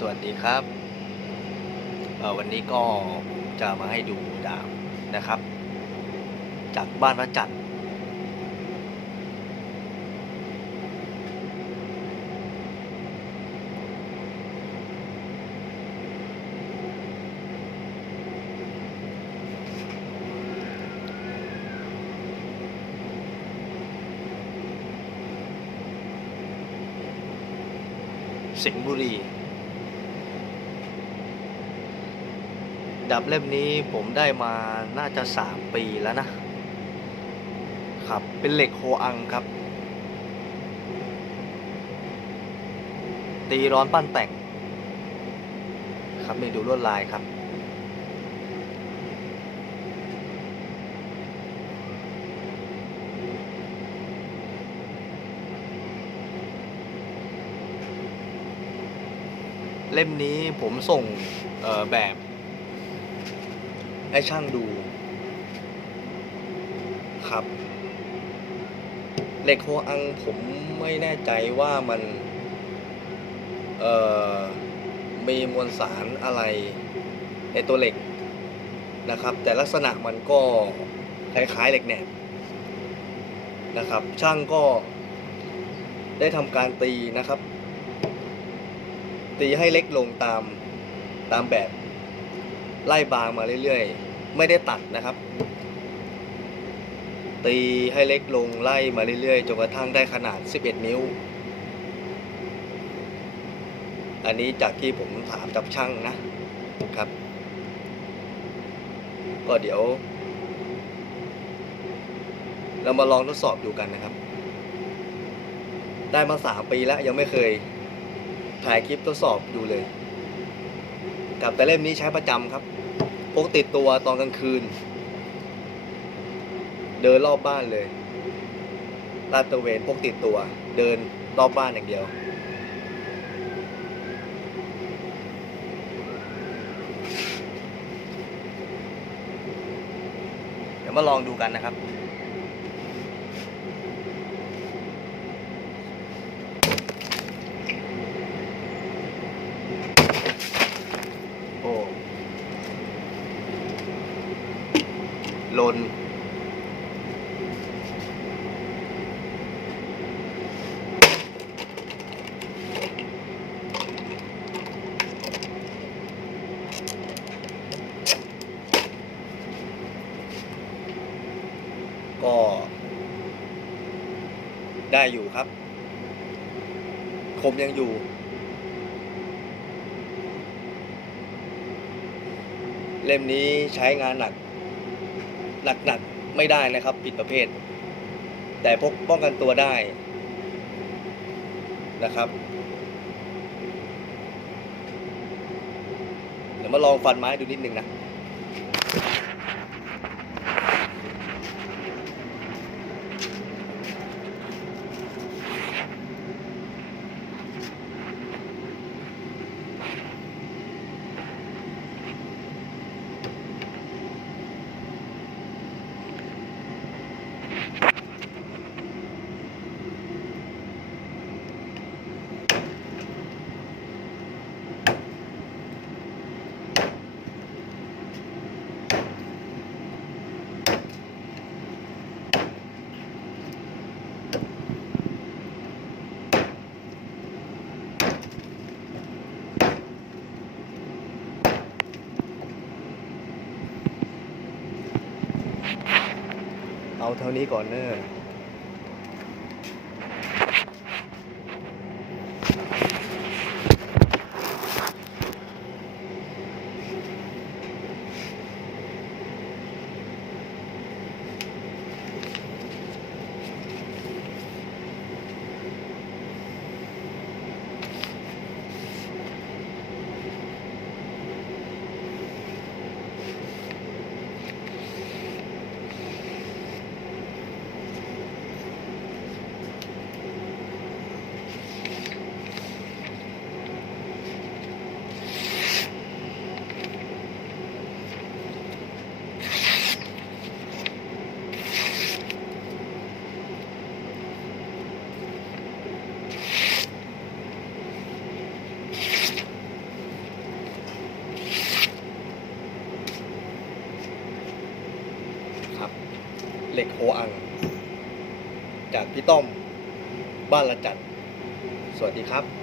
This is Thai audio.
สวัสดีครับ วันนี้ก็จะมาให้ดูดาบนะครับ จากบ้านพระจันทร์สิงห์บุรี ดาบเล่มนี้ผมได้มาน่าจะสามปีแล้วนะ ครับ เป็นเหล็กโฮอังครับ ตีร้อนปั้นแต่ง ครับนี่ดูลวดลายครับ เล่มนี้ผมส่งแบบ ให้ช่างดู ครับ เหล็กโฮอังผมไม่แน่ใจว่ามัน เอ่อ มีมวลสารอะไรในตัวเหล็กนะครับ แต่ลักษณะมันก็คล้ายๆเหล็กแหนบนะครับ ช่างก็ได้ทำการตีนะครับ ตีให้เล็กลงตามตามแบบ ไล่บางมาเรื่อยๆ ไม่ได้ตัดนะครับ ตีให้เล็กลงไล่มาเรื่อยๆจนกระทั่งได้ขนาด 11 นิ้ว อันนี้จากที่ผมถามกับช่างนะครับ ก็เดี๋ยว เรามาลองทดสอบดูกันนะครับ ได้มาสามปีแล้วยังไม่เคยถ่ายคลิปทดสอบดูเลย กับแต่เล่มนี้ใช้ประจำครับพกติดตัวตอนกลางคืน เดินรอบบ้านเลยลาดตระเวนพกติดตัว เดินรอบบ้านอย่างเดียว เดี๋ยวมาลองดูกันนะครับ ลน ก็ ได้อยู่ครับ คมยังอยู่เล่มนี้ใช้งานหนัก หนักหนักๆไม่ได้นะครับ ผิดประเภท แต่พกป้องกันตัวได้นะครับเดี๋ยวมาลองฟันไม้ดูนิดนึงนะ เอาเท่านี้ก่อนเนอะ ครับ เหล็กโฮอัง จากพี่ต้อม บ้านละจันสวัสดีครับ